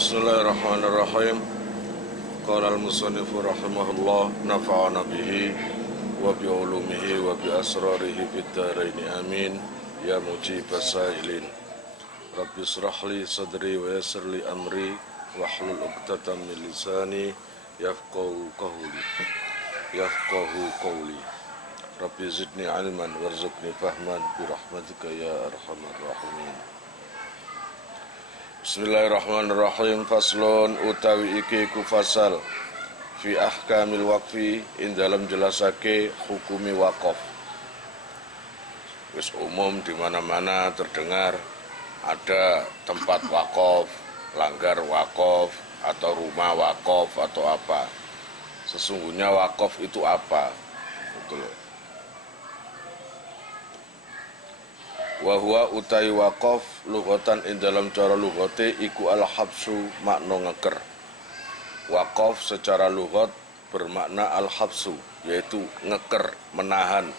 Bismillahirrahmanirrahim. Qala al-musannifu rahimahullah, nafa'ana bihi wa bi ulumihi wa bi asrarihi fid dharaini amin ya mujibas sa'ilin. Rabbi israh li sadri wa yassir li amri wahlul 'uqdatam min lisani yafqahu qawli. Rabbi zidni ilman warzuqni fahman bi rahmatika ya arhamar rahimin. Bismillahirrahmanirrahim. Faslun utawi iki ku fasal fi ahkamil waqfi ing dalam jelasake hukumi wakaf. Wis umum di mana-mana terdengar ada tempat wakaf, langgar wakaf atau rumah wakaf atau apa. Sesungguhnya wakaf itu apa? Betul. Wa huwa utai waqaf lughatan ing dalam cara lughate iku al-habsu makna ngeker. Waqaf secara lughat bermakna al-habsu, yaitu ngeker, menahan.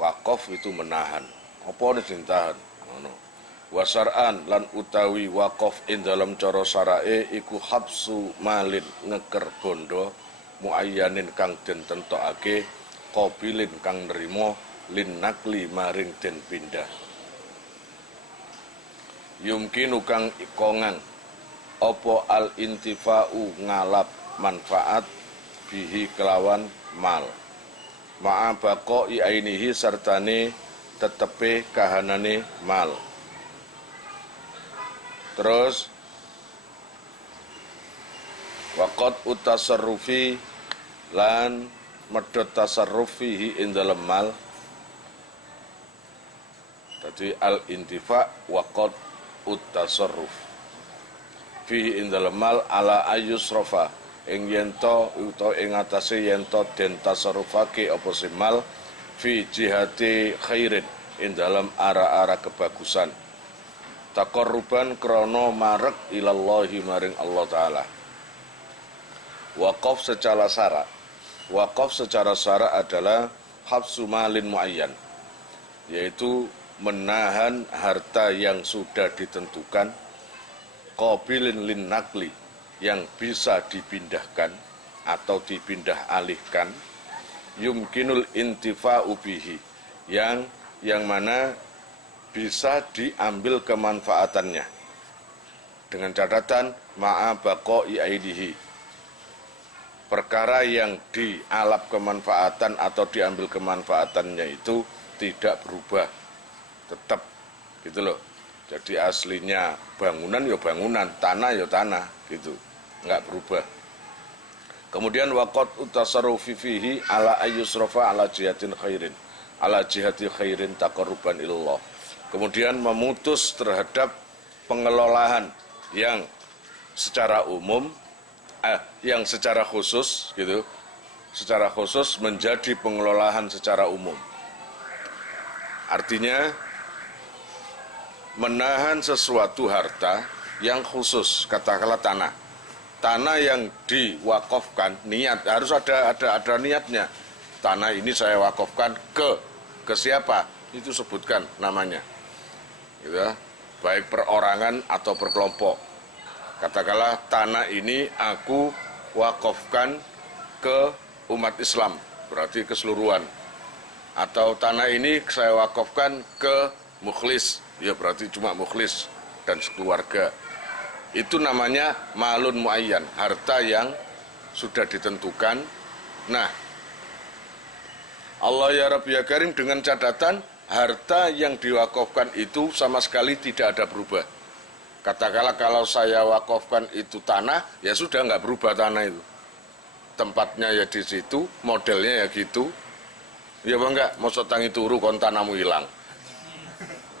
Waqaf itu menahan. Apa sing tahan? Ngono. Wa syar'an lan utawi waqaf ing dalam cara syara'e iku habsu malin, ngeker bondo muayyanin kang den tentokake qabilin kang nerima lin nakli maring den pindah. Yumkinu kang ikongang opo al intifa'u ngalap manfaat bihi kelawan mal ma'a baqa'i ainihi sartane tetepe kahanane mal. Terus waqad utasarrufi lan medhot tasarrufihi ing dalem mal. Tadi al-intifa' waqad ut-tasarruf fihi indal mal ala ayyusrafa ing yento utawa ing atase yento den tasarrufake apa mal fi jihati khairin ing dalam arah-arah kebagusan taqarruban krana marek ilallahi maring Allah taala. Waqaf secara syarak adalah habsu malin muayyan, yaitu menahan harta yang sudah ditentukan, qabilin lin nakli yang bisa dipindahkan atau dipindah alihkan, yumkinul intifa'u bihi yang mana bisa diambil kemanfaatannya dengan catatan ma'a baqa'i aidihi, perkara yang dialap kemanfaatan atau diambil kemanfaatannya itu tidak berubah, tetap gitu loh. Jadi aslinya bangunan ya bangunan, tanah ya tanah gitu, nggak berubah. Kemudian waqad utasarrufi fihi ala ayyusrafa ala jihatin khairin, ala jihati khairin taqarruban ilallah. Kemudian memutus terhadap pengelolaan yang secara umum, yang secara khusus gitu, secara khusus menjadi pengelolaan secara umum. Artinya menahan sesuatu harta yang khusus, katakanlah tanah yang diwakafkan, niat harus ada niatnya. Tanah ini saya wakafkan ke siapa, itu sebutkan namanya, gitu ya, baik perorangan atau berkelompok. Katakanlah tanah ini aku wakafkan ke umat Islam, berarti keseluruhan. Atau tanah ini saya wakafkan ke mukhlis, ya berarti cuma mukhlis dan sekeluarga. Itu namanya malun muayyan, harta yang sudah ditentukan. Nah, Allah ya Rabbi ya Karim dengan catatan harta yang diwakafkan itu sama sekali tidak ada berubah. Katakanlah kalau saya wakafkan itu tanah, ya sudah nggak berubah tanah itu. Tempatnya ya di situ, modelnya ya gitu. Ya bang enggak, maksud tangi turu kon tanahmu hilang.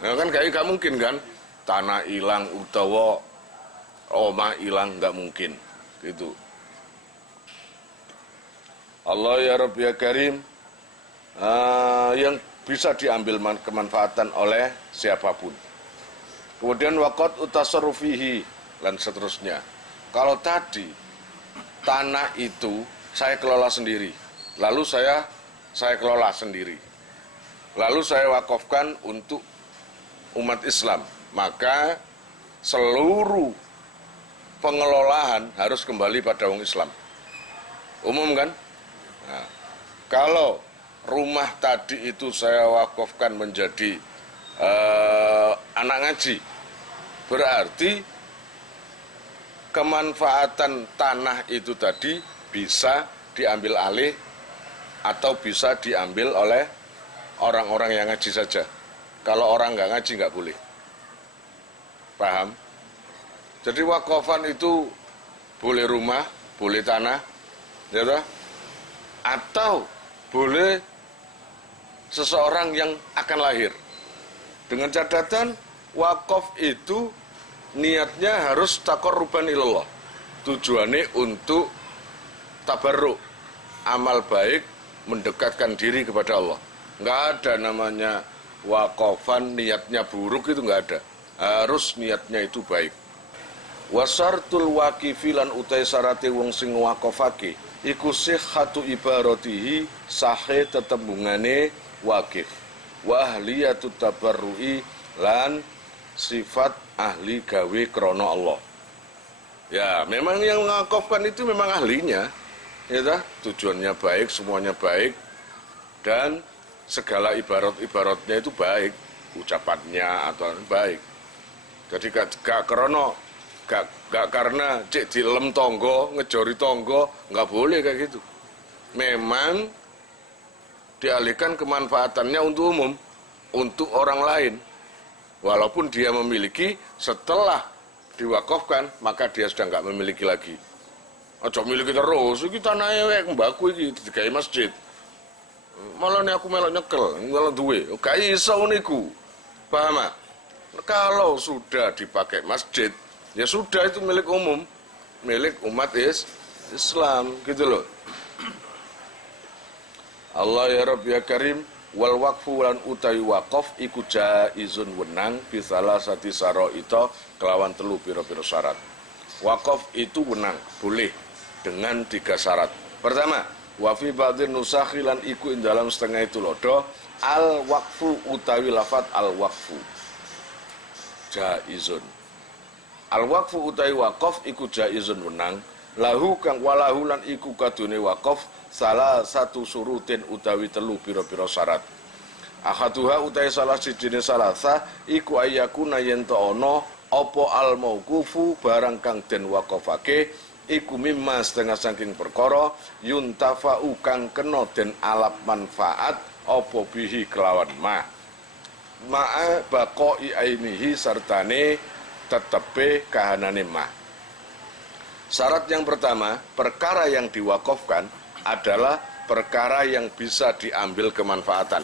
Ya kan kayak gak mungkin kan, tanah hilang utawa omah hilang, gak mungkin gitu. Allah ya Rabbi ya Karim yang bisa diambil kemanfaatan oleh siapapun. Kemudian waqad utasarrufihi dan seterusnya. Kalau tadi tanah itu saya kelola sendiri, lalu saya kelola sendiri, lalu saya wakafkan untuk umat Islam, maka seluruh pengelolaan harus kembali pada orang Islam. Umum kan? Nah, kalau rumah tadi itu saya wakafkan menjadi anak ngaji, berarti kemanfaatan tanah itu tadi bisa diambil alih atau bisa diambil oleh orang-orang yang ngaji saja. Kalau orang nggak ngaji nggak boleh. Paham? Jadi wakafan itu boleh rumah, boleh tanah, ya toh? Atau boleh seseorang yang akan lahir. Dengan catatan wakaf itu niatnya harus taqarruban ilallah. Tujuannya untuk tabarruk, amal baik, mendekatkan diri kepada Allah. Nggak ada namanya wakafan niatnya buruk, itu nggak ada. Harus niatnya itu baik. Wasartul waqifi lan utai sarate wong sing wakafake iku sihhatu ibaratihi sahe tetembungane waqif wa ahliyatut tabarrui lan sifat ahli gawe krana Allah. Ya, memang yang mengakofkan itu memang ahlinya, ya toh? Tujuannya baik, semuanya baik, dan segala ibarat-ibaratnya itu baik, ucapannya atau baik. Jadi gak karena cek dilem tonggo, ngejori tonggo, nggak boleh kayak gitu. Memang dialihkan kemanfaatannya untuk umum, untuk orang lain. Walaupun dia memiliki, setelah diwakafkan, maka dia sudah nggak memiliki lagi. Ojo miliki terus, iki tanahnya wek mbaku iki digawe masjid. Malah nih aku melok nyekel, malah duwe. Gak iso niku. Paham? Kalau sudah dipakai masjid, ya sudah, itu milik umum, milik umat Islam, gitu loh. Allah ya Rabbi ya Karim, wal waqfu lan utawi waqaf iku jaizun wenang bisalah sati saro ito kelawan telu piro-piro syarat. Waqaf itu wenang, boleh dengan 3 syarat. Pertama, wa fi ba'dhin nusakhi lan iku ing dalam setengah itu lodo al waqfu utawi lafat al waqfu jaizun. Al-waqfu utai waqaf iku jaizun wenang lahu kang walahu lan iku kadune waqaf salah satu surutin utawi telu pira-pira syarat. Akhaduha utai salah sijine salasa iku ayakuna yen to ana apa al-mauqufu barang kang den waqafake iku mimma setengah saking perkara yuntafa'u kang kena den alap manfaat apa bihi kelawan ma'a baqai ainihi sertane tetepe kahanane mah. Syarat yang pertama, perkara yang diwakafkan adalah perkara yang bisa diambil kemanfaatan.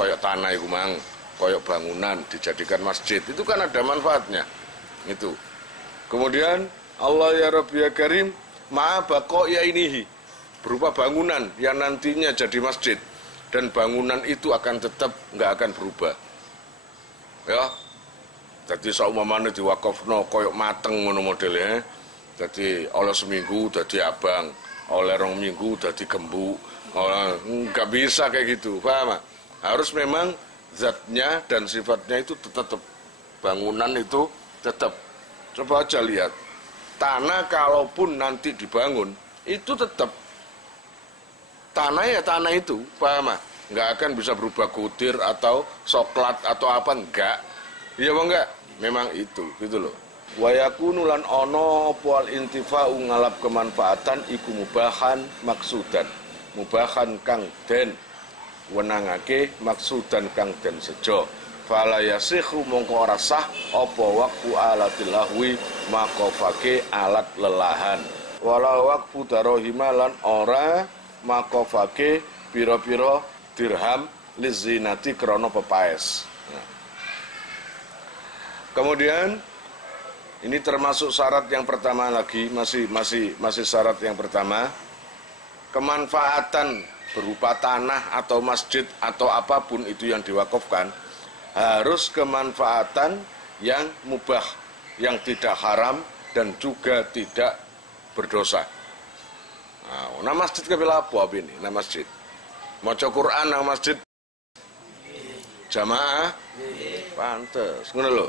Koyok tanah iku mang, koyok bangunan dijadikan masjid, itu kan ada manfaatnya. Itu. Kemudian Allah ya Rabbi ya Karim, ma'a baqai ainihi, berupa bangunan yang nantinya jadi masjid, dan bangunan itu akan tetap nggak akan berubah. Ya. Jadi saumpamane diwakafno koyok mateng ngono modelnya. Jadi oleh seminggu jadi abang, oleh 2 minggu jadi gembuk. Nggak bisa kayak gitu, paham? Harus memang zatnya dan sifatnya itu tetap, bangunan itu tetap. Coba aja lihat, tanah kalaupun nanti dibangun itu tetap tanah, ya tanah itu, paham? Nggak akan bisa berubah kutir atau soklat atau apa, enggak. Iya apa enggak? Memang itu, gitu loh. Wa yakunu lan ono poal intifa'u ngalap kemanfaatan iku mubahan maksudan. Mubahan kang den wenangake, maksudan kang den sejo. Fala yasikhu mongko ora sah apa waqfu alatil lahwi makofake alat lelahan. Wala waqfu darahima lan ora makofake pira-pira dirham lizinati krana pepaes. Kemudian ini termasuk syarat yang pertama lagi, masih syarat yang pertama, kemanfaatan berupa tanah atau masjid atau apapun itu yang diwakafkan harus kemanfaatan yang mubah, yang tidak haram dan juga tidak berdosa. Nah masjid kebelah apa ini? Nah masjid maca Quran nang masjid jamaah pantes ngono lho.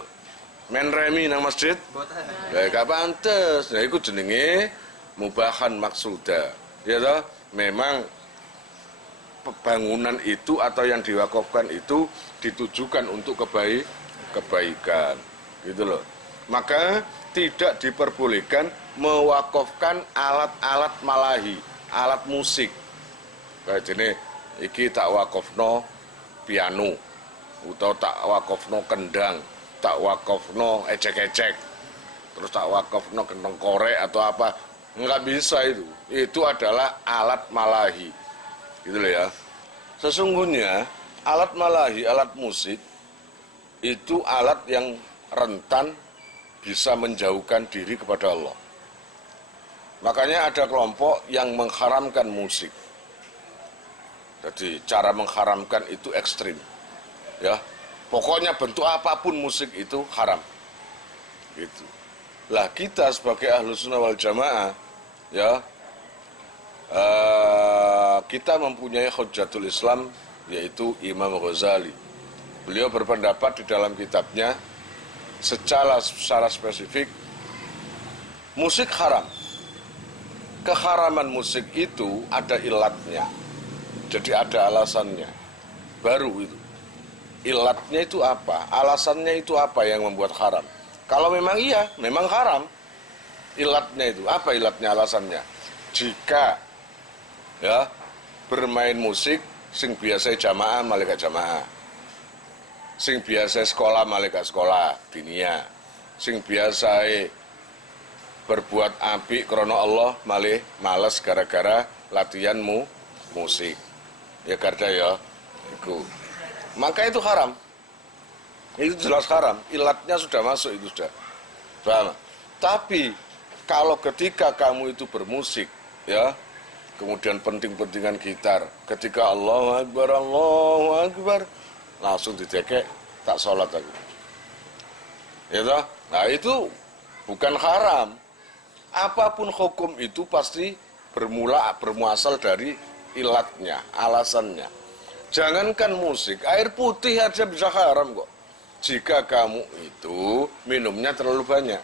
Men remi nang masjid? Ya gak pantes. Nah iku jenenge mubahan maksuda. Ya toh, memang bangunan itu atau yang diwakafkan itu ditujukan untuk kebaikan. Gitu loh. Maka tidak diperbolehkan mewakafkan alat-alat malahi, alat musik. Kayak jenis iki tak wakafno piano, atau tak wakafno kendang, tak wakafno ecek-ecek, terus tak wakafno kentong korek atau apa. Nggak bisa itu adalah alat malahi gitu loh ya. Sesungguhnya alat malahi, alat musik itu alat yang rentan bisa menjauhkan diri kepada Allah. Makanya ada kelompok yang mengharamkan musik. Jadi cara mengharamkan itu ekstrim ya. Pokoknya bentuk apapun musik itu haram gitu. Lah kita sebagai Ahlus Sunnah wal Jamaah ya, kita mempunyai Hujjatul Islam yaitu Imam Ghazali. Beliau berpendapat di dalam kitabnya secara spesifik musik haram. Keharaman musik itu ada ilatnya, jadi ada alasannya. Baru itu ilatnya itu apa, alasannya itu apa yang membuat haram. Kalau memang iya, memang haram. Ilatnya itu, apa ilatnya, alasannya? Jika ya bermain musik, sing biasa jamaah, malaikat jamaah. Sing biasa sekolah, malaikat sekolah, dinia. Sing biasa berbuat apik krana Allah, malih males gara-gara latihanmu musik. Ya karena ya, itu. Maka itu haram. Itu jelas haram, ilatnya sudah masuk, itu sudah paham. Tapi kalau ketika kamu itu bermusik ya, kemudian penting-pentingan gitar, ketika Allahu Akbar langsung dicekek, tak sholat aku ya toh? Nah itu bukan haram. Apapun hukum itu pasti bermuasal dari ilatnya, alasannya. Jangankan musik, air putih aja bisa haram kok jika kamu itu minumnya terlalu banyak.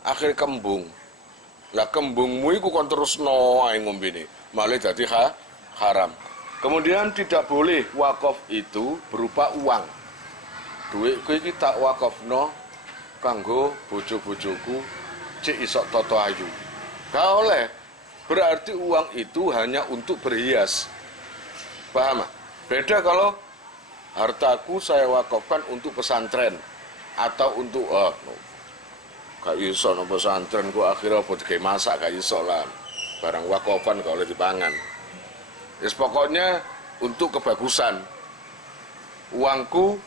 Akhir kembung. Lah kembungmu itu kon terus ae ngombene, malah dadi haram. Kemudian tidak boleh wakaf itu berupa uang. Duit kowe iki tak wakafno kanggo bojo-bojoku cek isok toto ayu. Gak oleh. Berarti uang itu hanya untuk berhias. Paham? Beda kalau hartaku saya wakafkan untuk pesantren atau untuk gak iso no pesantren kok akhirnya buat kayak masak gak iso lah, barang wakafan gak oleh dipangan. Yes, pokoknya untuk kebagusan. Uangku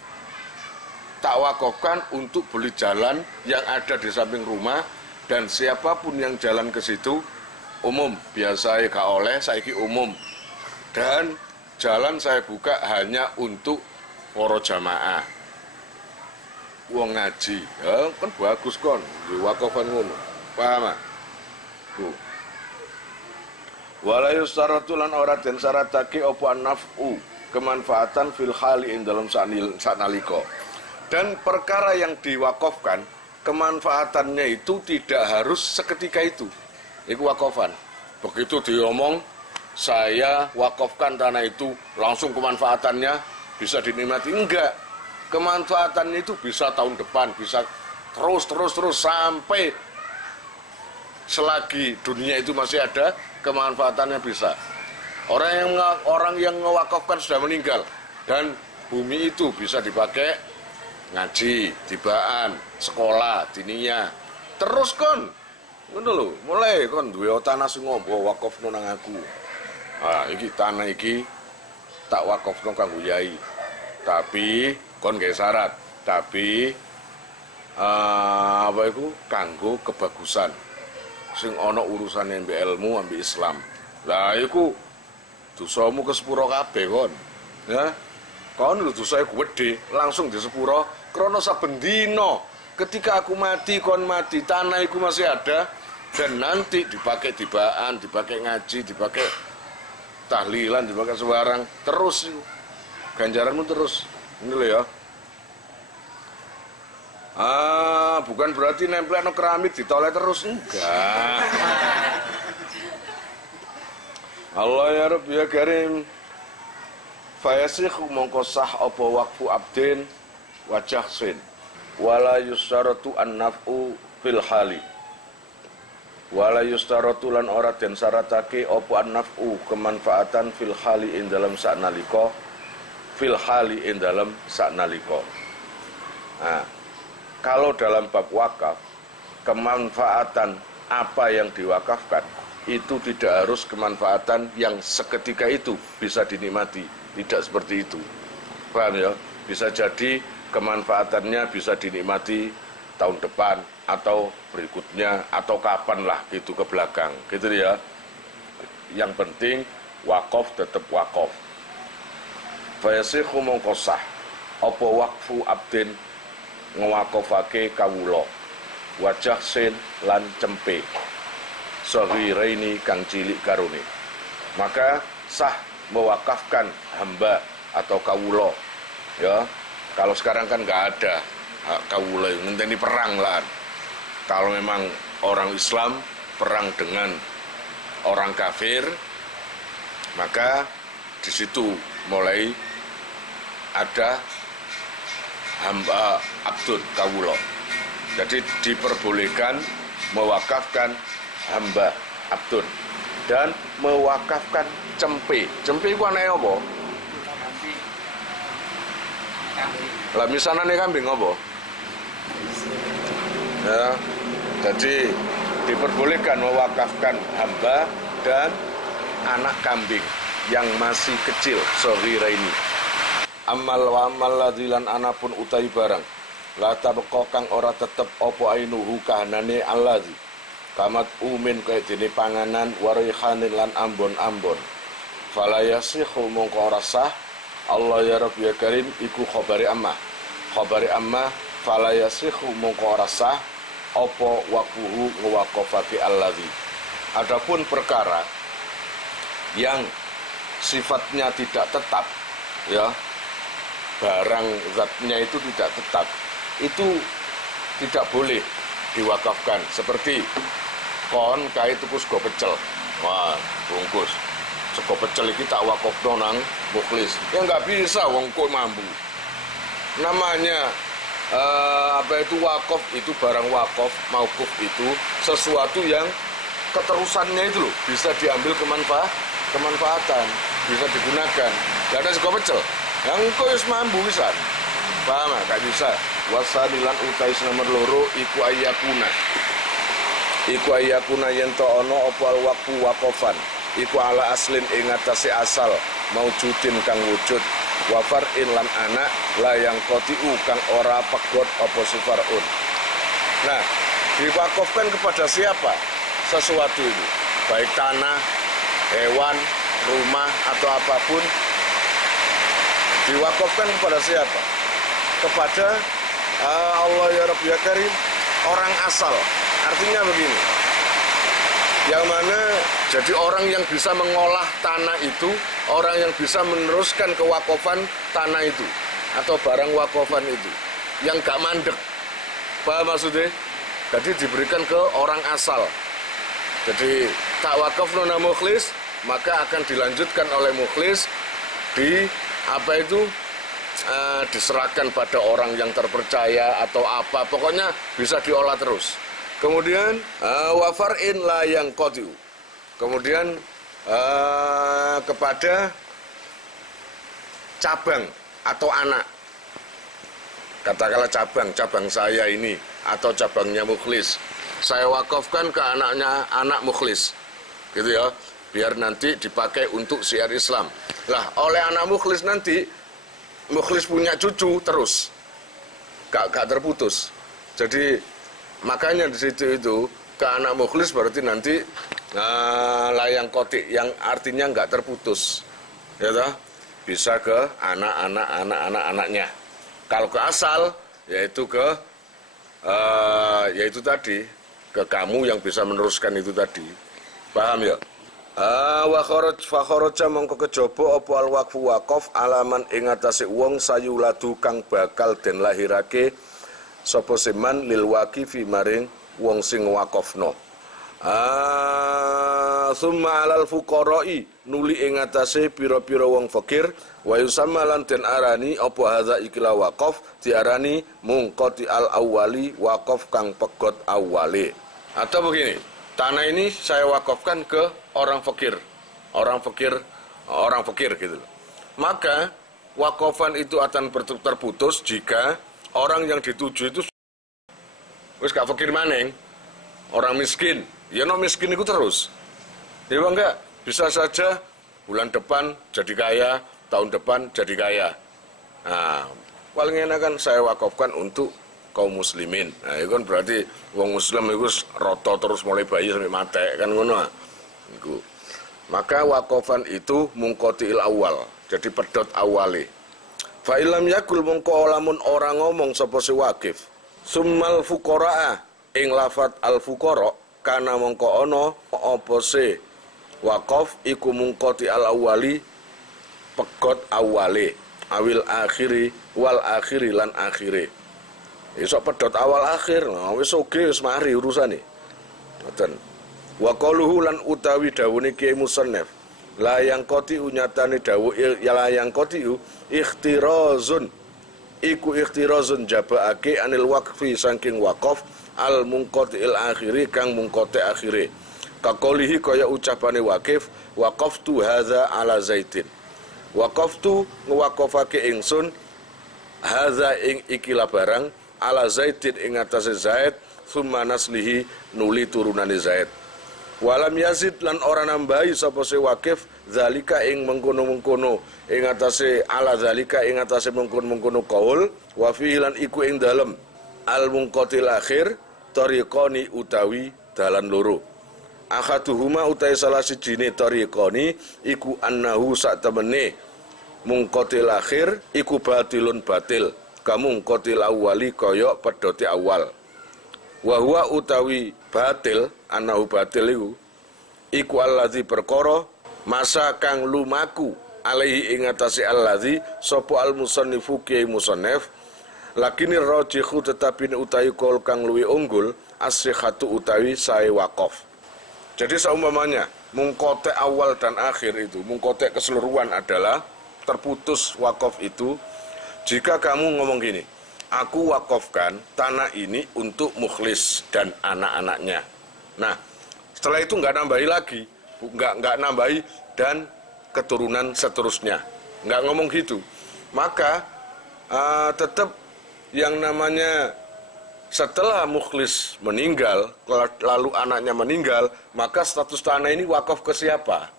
tak wakafkan untuk beli jalan yang ada di samping rumah, dan siapapun yang jalan ke situ umum, biasa gak oleh, saiki umum. Dan jalan saya buka hanya untuk para jamaah, wong ngaji, ya kan bagus kon, diwakafan ngono, paham? Wala yustaratu lan ora den syaratake apa naf'u, kemanfaatan fil hali ing dalam sanalika. Dan perkara yang diwakafkan, kemanfaatannya itu tidak harus seketika itu. Iku wakafan. Begitu diomong, saya wakafkan tanah itu, langsung kemanfaatannya bisa dinikmati. Enggak, kemanfaatannya itu bisa tahun depan, bisa terus sampai selagi dunia itu masih ada, kemanfaatannya bisa. Orang yang mewakafkan sudah meninggal, dan bumi itu bisa dipakai ngaji, tibaan, sekolah, dinia. Terus kon, ngono lho, mulai kon duwe tanah sing ngombo wakafno nang aku. Ah, iki tanah iki tak wakafno kanggo yai. Tapi kon gak syarat, tapi apa itu kanggo kebagusan sing ana urusane mbek ilmu ambek Islam. Lah iku dosamu ke sepuro kabeh kon. Ya. Kon lho dosae gedhe, langsung di sepuro krana saben dina ketika aku mati kon mati, tanah iku masih ada dan nanti dipakai tibaan, dipakai ngaji, dipakai tahlilan, dipakai sembarang terus ganjaranmu terus. Ini loh ya. bukan berarti nempel no keramik ditoleh terus, enggak. Allah ya Rabb ya Karim. Fayasikhu mongko sah apa waqfu abdin wajah sin wala yustaratu an-naf'u fil hali wala yustaratu lan ora den syaratake apa an-naf'u kemanfaatan fil hali ing dalam saknalika fil hali ing dalam saknalika. Nah, kalau dalam bab wakaf kemanfaatan apa yang diwakafkan itu tidak harus kemanfaatan yang seketika itu bisa dinikmati. Tidak seperti itu. Paham ya? Bisa jadi kemanfaatannya bisa dinikmati tahun depan atau berikutnya atau kapan lah gitu ke belakang. Gitu ya. Yang penting wakaf tetap wakaf. Fayasikhu mongko sah apa waqfu abdin ngewakofake kawula wajah sin lan cempe saghiraini kang cilik karone. Maka sah mewakafkan hamba atau kawula ya. Kalau sekarang kan nggak ada kawula ngenteni perang lah. Kalau memang orang Islam perang dengan orang kafir, maka di situ mulai ada hamba abdun kawula. Jadi diperbolehkan mewakafkan hamba abdun dan mewakafkan cempe. Cempe itu aneh apa? Lah misalnya kambing apa? Ya, jadi diperbolehkan mewakafkan hamba dan anak kambing yang masih kecil, saghira ini. Amal wa amal ladilan anapun utai barang. La tabqa kang ora tetep apa ainuhu kahanane alladzi. Kamat umin kaya dene panganan warihanin lan ambon-ambon. Fala yasihu mongko ora sah Allah ya Rabb ya Karim iku khabari amma. Khabari amma fala yasihu mongko ora sah apa waqfuhu ngwaqafake alladzi. Adapun perkara yang sifatnya tidak tetap ya, barang zatnya itu tidak tetap, itu tidak boleh diwakafkan. Seperti kon kae tuku sego pecel. Wah, bungkus. Sego pecel iki tak wakafno nang mukhlis. Ya enggak bisa wong kok mampu. Namanya apa itu wakaf, itu barang wakaf, maukuf itu sesuatu yang keterusannya itu loh bisa diambil kemanfaatan, bisa digunakan. Enggak ada sego pecel. Yang kok wis mampu pisan. Paham gak bisa. Wasadilan utais nomor loro iku ayakuna. Iku ayakuna yen to ana apa waqfu waqafan. Iku ala aslin ing atase asal maujudin kang wujud. Wa far'in lan anak la yang qatiu kang ora pegot apa sifarun. Nah, diwakafkan kepada siapa sesuatu itu? Baik tanah, hewan, rumah atau apapun diwakafkan kepada siapa? Kepada Allah ya Rabb ya Karim, orang asal. Artinya begini, yang mana jadi orang yang bisa mengolah tanah itu, orang yang bisa meneruskan kewakafan tanah itu atau barang wakafan itu, yang gak mandek. Paham maksudnya? Jadi diberikan ke orang asal. Jadi tak wakaf nona mukhlis, maka akan dilanjutkan oleh mukhlis di apa itu diserahkan pada orang yang terpercaya atau apa, pokoknya bisa diolah terus. Kemudian wafar'in la yang qatiu. Kemudian kepada cabang atau anak. Katakanlah cabang saya ini atau cabangnya mukhlis. Saya wakafkan ke anaknya, anak mukhlis. Gitu ya. Biar nanti dipakai untuk syiar Islam. Lah, oleh anak mukhlis nanti mukhlis punya cucu terus. Gak terputus. Jadi makanya di situ itu ke anak mukhlis berarti nanti layang kotik yang artinya nggak terputus, ya toh? Bisa ke anak-anaknya. Kalau ke asal yaitu ke yaitu tadi ke kamu yang bisa meneruskan itu tadi. Paham ya? Wa kharaja mongko kejaba apa al waqfu waqaf alaman ing atase wong sayuladu kang bakal den lahirake sapa seman lil waqifi maring wong sing wakofno. Summa alal fuqara'i nuli ing atase pira-pira wong fakir wa yusamma lan den arani apa hadza ikila waqaf diarani mungqati al awwali waqaf kang pegot awale. Atau begini, tanah ini saya wakafkan ke orang fakir gitu. Maka wakafan itu akan terputus jika orang yang dituju itu wis gak fakir maning, orang miskin. Ya no miskin itu terus. Ya enggak, bisa saja bulan depan jadi kaya, tahun depan jadi kaya. Nah, paling enak kan saya wakafkan untuk kaum muslimin. Nah, itu kan berarti wong muslim itu roto terus mulai bayi sampai mati kan ngono. Iku. Maka wakafan itu mungqatiil awal, jadi pedot awale. Fa ilam yakul mungko lamun orang ngomong sapa si wakif. Summal fuqaraa ing lafat al fuqara kana mongko ana apa se waqaf iku mungqati al awali pegot awale awil akhiri wal akhiri lan akhire. Iso pedot awal akhir, nah, wis oge wis mari urusane. Ngoten. Wa qaluhu lan utawi dawuhe Kiai Musannaf la yang qati unyatane dawuh ya la yang qati ikhtirazun iku ikhtirazun jabaake anil waqfi saking waqaf al mungqatiil akhiri kang mungqati akhire. Kaqaulihi kaya ucapane Waqif waqaftu hadza ala zaitin. Waqaftu ngwaqafake ingsun hadza ing ikilah barang ala zaitin ing atase Zaid summa naslihi nuli turunane Zaid. Walam yazid lan ora nambahi sapa se Waqif zalika ing mengkono-mengkono ing atase ala zalika ing atase mengkono-mengkono qaul wa fi lan iku ing dalem al mungqatil akhir tariqani utawi dalan loro. Akhaduhuma utai salah sijine tariqani iku annahu sak temene mungqatil akhir iku batilun batil kamu mungqatil awali kaya pedote awal. Wa huwa utawi batil annahu batil iku allazi perkara masa kang lumaku alaihi ing atase allazi sapa al musannifu Kiai Musannaf. Lakini rajihu tetapi utawi kol kang luwi unggul as-sihhatu utawi sae wakaf. Jadi seumpamanya mungkote awal dan akhir itu, mungkote keseluruhan adalah terputus wakaf itu jika kamu ngomong gini, aku wakafkan tanah ini untuk Mukhlis dan anak-anaknya. Nah, setelah itu nggak nambahi lagi, nggak nambahi dan keturunan seterusnya, nggak ngomong gitu. Maka tetap yang namanya setelah Mukhlis meninggal, lalu anaknya meninggal, maka status tanah ini wakaf ke siapa?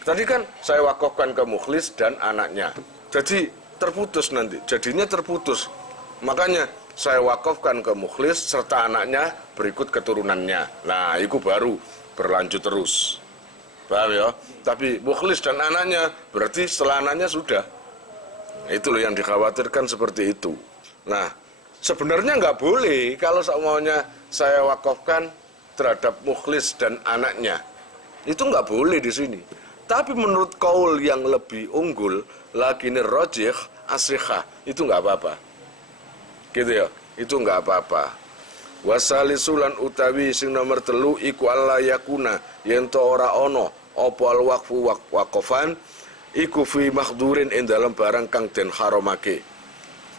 Tadi kan saya wakafkan ke Mukhlis dan anaknya. Jadi terputus nanti, jadinya terputus. Makanya saya wakafkan ke Mukhlis serta anaknya berikut keturunannya. Nah, itu baru berlanjut terus. Paham ya? Tapi Mukhlis dan anaknya berarti setelah anaknya sudah. Itu loh yang dikhawatirkan seperti itu. Nah, sebenarnya nggak boleh kalau semuanya saya wakafkan terhadap Mukhlis dan anaknya. Itu nggak boleh di sini. Tapi menurut kaul yang lebih unggul, lakini rajih as-sihhah, itu nggak apa-apa. Gitu ya, itu nggak apa-apa. Wasalisulan utawi sing nomor 3 iku alla yakuna yen to ora ono apa al waqfu waqafan iku fi makhdurin ing dalam barang kang den haramake.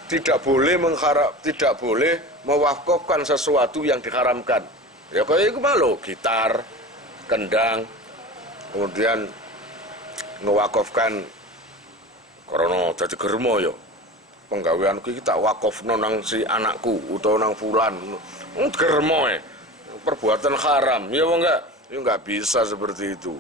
Tidak boleh mewakafkan sesuatu yang diharamkan. Ya kayak itu malu, gitar, kendang, kemudian ngewakafkan karena jadi germo ya. Penggaweanku iki tak wakafno nang si anakku utawa nang fulan. Germo perbuatan haram. Ya enggak? Ya enggak bisa seperti itu.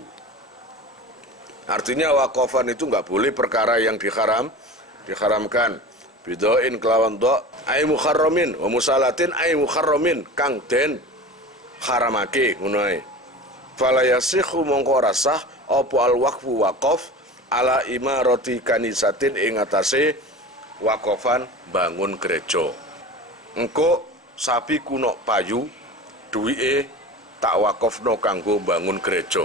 Artinya wakafan itu enggak boleh perkara yang diharamkan. Bidoin kelawan do ay muharramin wa musalatin ay muharramin kang den haramake ngono ae. Fala yasikhu mongko rasah apa al waqfu waqaf ala imarati kanisatin ing atase wakafan bangun gereja. Engko sapi kuno payu duwike tak wakafno kanggo bangun gereja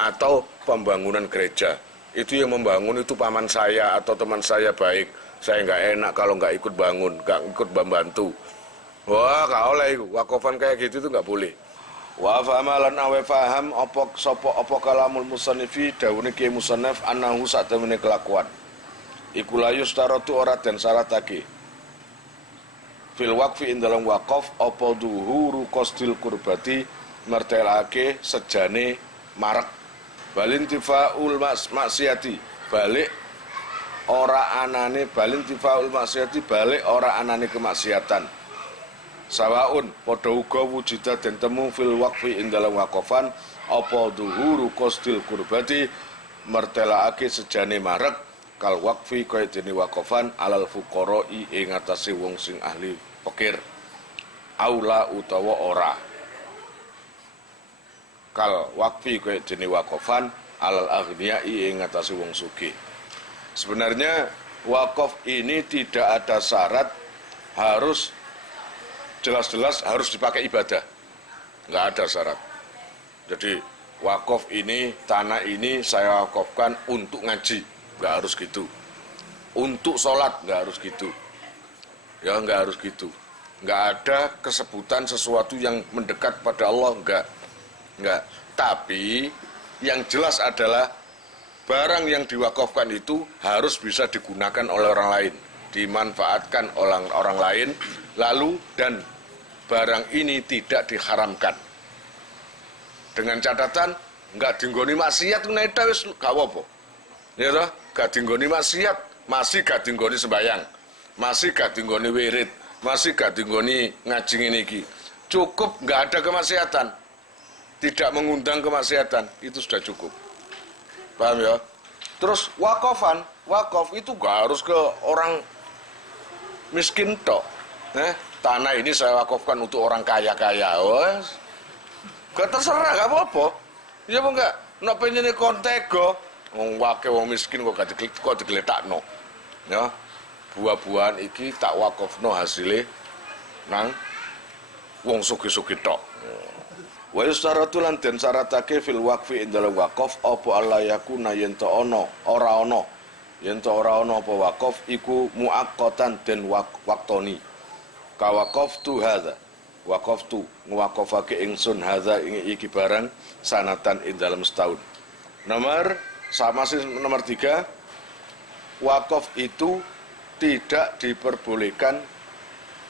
atau pembangunan gereja. Itu yang membangun itu paman saya atau teman saya baik. Saya nggak enak kalau nggak ikut bangun, nggak ikut membantu. Wah, gak oleh iku. Wakofan kayak gitu tuh gak boleh. Wa fahamalan awe faham apa kalamul musannifi dawune ki musannaf anahu sak temene kelakuan. Iku layu staratu ora den syaratake. Fil waqfi ing dalam waqaf apa duhuru qasdil qurbati mertelake sejane marek. Balin tifaul maksiati balik ora anane balin tifaul maksiati balik ora anane kemaksiatan. Sawaun padha uga wujuda den temu fil waqfi ing dalam waqafan apa dhuhuru qasdil qurbati mertelaake sejane marek kal waqfi kaya dene waqafan alal fuqara'i ing atase wong sing ahli pikir aula utawa ora kal waqfi kaya dene waqafan alal aghniya'i ing atase wong sugih. Sebenarnya wakaf ini tidak ada syarat harus jelas-jelas harus dipakai ibadah, nggak ada syarat. Jadi wakaf ini, tanah ini saya wakafkan untuk ngaji, nggak harus gitu. Untuk sholat nggak harus gitu, ya nggak harus gitu. Nggak ada kesebutan sesuatu yang mendekat pada Allah, nggak. Tapi yang jelas adalah barang yang diwakafkan itu harus bisa digunakan oleh orang lain, dimanfaatkan oleh orang lain, lalu dan barang ini tidak diharamkan. Dengan catatan enggak dinggoni maksiat neta wis gak apa-apa. Ya toh, gak dinggoni maksiat, masih gak dinggoni sembahyang, masih gak dinggoni wirid, masih gak dinggoni ngaji ngene iki. Cukup enggak ada kemaksiatan. Tidak mengundang kemaksiatan, itu sudah cukup. Paham ya? Terus wakaf itu gak harus ke orang miskin tok. Tanah ini saya wakafkan untuk orang kaya-kaya. Wes. Gak terserah, gak apa-apa. Ya apa enggak? Nek penjene kontego, wong wake wong miskin kok digeletakno. Ya. Buah-buahan iki tak wakafno hasile nang wong sugih-sugih tok. Wa yustaratu lan den syaratake fil waqfi ing dalam waqaf apa Allah yakuna yen to ana ora ana. Yen to ora ana apa waqaf iku muaqqatan den waktoni. Ka waqaftu hadza. Waqaftu ngwaqafake ingsun hadza ing iki barang sanatan ing dalam setahun. Nomor 3, waqaf itu tidak diperbolehkan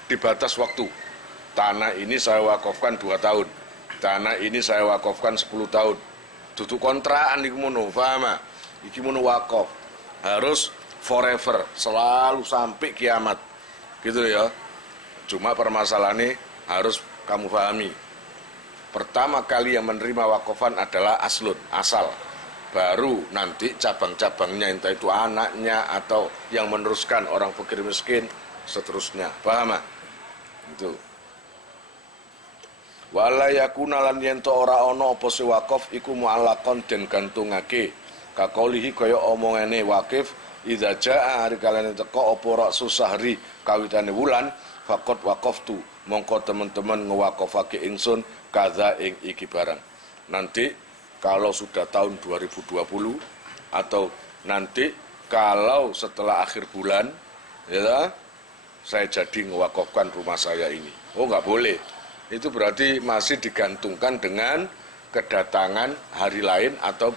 di batas waktu. Tanah ini saya wakafkan 2 tahun. Tanah ini saya wakafkan 10 tahun. Dudu kontrakan iku ngono, paham? Iki ngono wakaf. Harus forever, selalu sampai kiamat. Gitu ya. Cuma permasalahannya harus kamu pahami. Pertama kali yang menerima wakafan adalah aslun, asal. Baru nanti cabang-cabangnya entah itu anaknya atau yang meneruskan orang fakir miskin seterusnya. Paham? Itu. Wala yakuna lan yen to ora ana apa se wakaf iku mu'allaqon den gantungake kakolihi kaya omongane wakif idza jaa hari kalane teko apa raksu sahri kawitane wulan faqat waqaftu mongko teman-teman ngewakafake ingsun kaza ing iki barang. Nanti kalau sudah tahun 2020 atau nanti kalau setelah akhir bulan ya saya jadi ngewakafkan rumah saya ini. Oh enggak boleh. Itu berarti masih digantungkan dengan kedatangan hari lain atau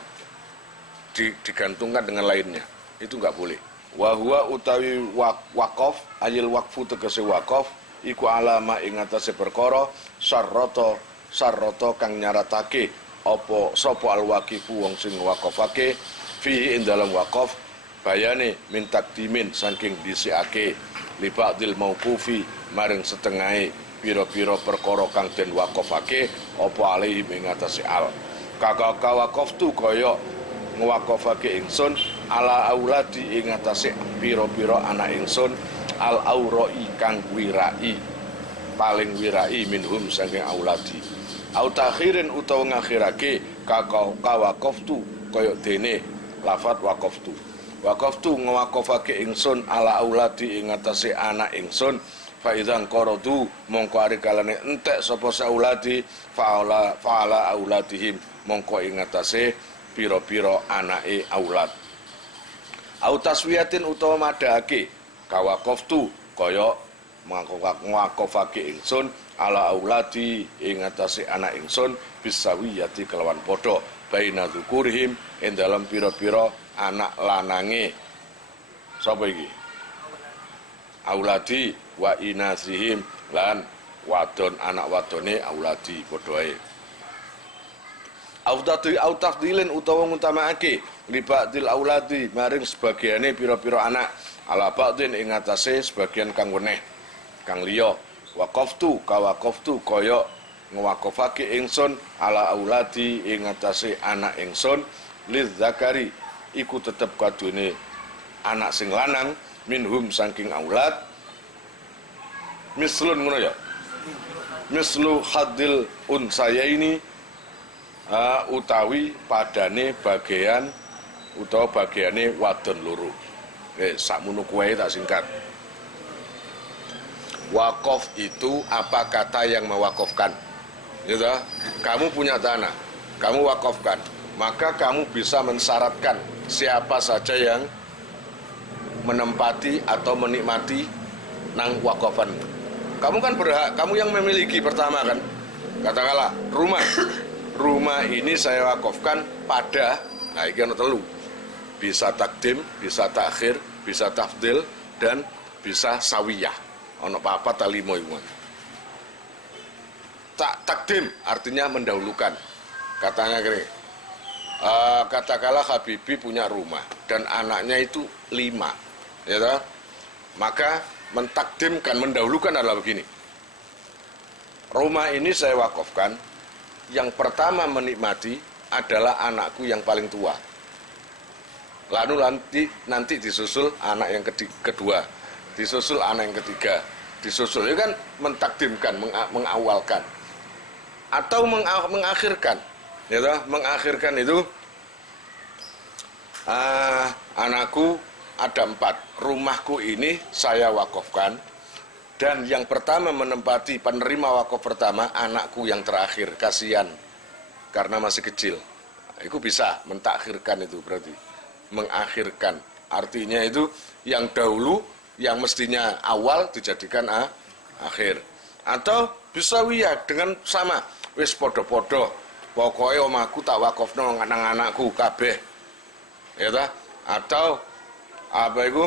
digantungkan dengan lainnya. Itu enggak boleh. Wa huwa utawi waqaf ayil waqfu tegese waqaf iku alama ing atase perkara sarrata kang nyaratake apa sapa alwaqifu wong sing waqafake fi ing dalam waqaf bayane min takdimin saking dhisikake li ba'dil mauqufi maring setengahe pira-pira perkara kang den waqafake apa alaihi ing atase al kakaka waqaftu kaya ngwaqafake ingsun ala auladi ing atase pira-pira anak ingsun al auroi kang wirai paling wirai minhum saking auladi au takhirin utawa ngakhirake kakau waqaftu kaya dene lafat waqaftu ngwaqafake ingsun ala auladi ing atase anak ingsun fa idzan qaradu mongko ari kalane entek sapa sauladi fa'ala auladihim mongko ing atase pira-pira anake aulad au taswiyatin utawa madhake kawaqaftu kaya ngwakofake ingsun ala auladi ing atase anak ingsun bisawiyati kelawan padha baina dzukurihim ing dalam pira-pira anak lanange. Sapa iki? Auladi wa inasihim lan wadon anak wadone auladi padha ae. Autafdilin utawa ngutamaake libadil auladi maring sebagiane pira-pira anak ala ba'din ing atase sebagian kang weneh kang liya waqaftu kaya ngwakofake ingsun ala auladi ing atase anak ingsun lidzakari iku tetep kadune anak sing lanang minhum saking aulad mislun ngono ya mislu hadil unsayaini utawi padane bagian utawa bagiane wadon loro. Sakmono kuwe tak singkat. Wakaf itu apa kata yang mewakafkan? Gitu. Kamu punya tanah, kamu wakafkan, maka kamu bisa mensyaratkan siapa saja yang menempati atau menikmati nang wakafan. Kamu kan berhak, kamu yang memiliki pertama kan. Katakanlah rumah ini saya wakafkan pada, nah iki ana telu. Bisa takdim, bisa takhir, bisa tafdil, dan bisa sawiyah. Ono papat ta limo iku. Takdim artinya mendahulukan. Katanya gini, katakanlah Habibi punya rumah dan anaknya itu 5, ya toh? Maka mentakdimkan, mendahulukan adalah begini. Rumah ini saya wakafkan, yang pertama menikmati adalah anakku yang paling tua. Lalu nanti disusul anak yang kedua, disusul anak yang ketiga, disusul. Itu kan mentakdimkan, mengawalkan, atau mengakhirkan. Ya toh? Mengakhirkan itu anakku ada 4. Rumahku ini saya wakafkan, dan yang pertama menempati penerima wakaf pertama anakku yang terakhir. Kasihan karena masih kecil. Itu bisa mentakhirkan, itu berarti mengakhirkan, artinya itu yang dahulu yang mestinya awal dijadikan akhir. Atau bisa wiyah dengan sama wis podo-podo, pokoknya omahku tak wakafno nang anakku kabeh, ya ta? Atau apa itu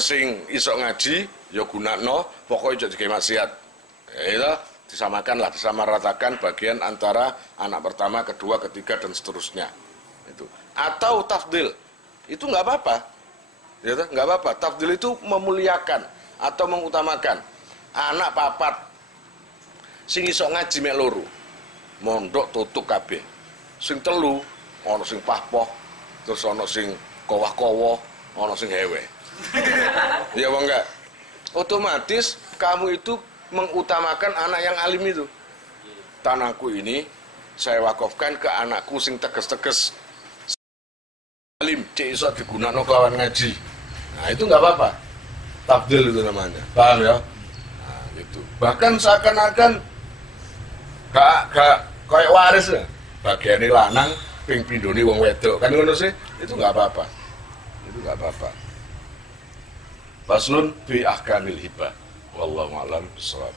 sing iso ngaji ya gunakno, pokoknya jadi kayak maksiat, ya ta? Disamakanlah, disamaratakan bagian antara anak pertama, kedua, ketiga, dan seterusnya. Itu. Atau tafdil, itu nggak apa-apa, ya, nggak apa-apa. Tafdil itu memuliakan atau mengutamakan. Anak papat, sing iso ngaji mek loro, mondok tutuk kabeh. Sing telu, ono sing pahpoh, terus ono sing kowah-kowoh, ono sing hewe. Ya bang enggak? Otomatis kamu itu mengutamakan anak yang alim itu. Tanahku ini saya wakafkan ke anakku sing teges-teges. Alim, cek iso digunakno kelawan ngaji. Nah, itu nggak apa-apa. Tafdil itu namanya. Paham ya? Nah, gitu. Bahkan seakan-akan gak kayak waris ya. Bagiane lanang ping pindhone wong wedok. Kan ngono sih? Itu nggak apa-apa. Itu nggak apa-apa. Faslun fi ahkamil hibah. Wallahu a'lam bishawab.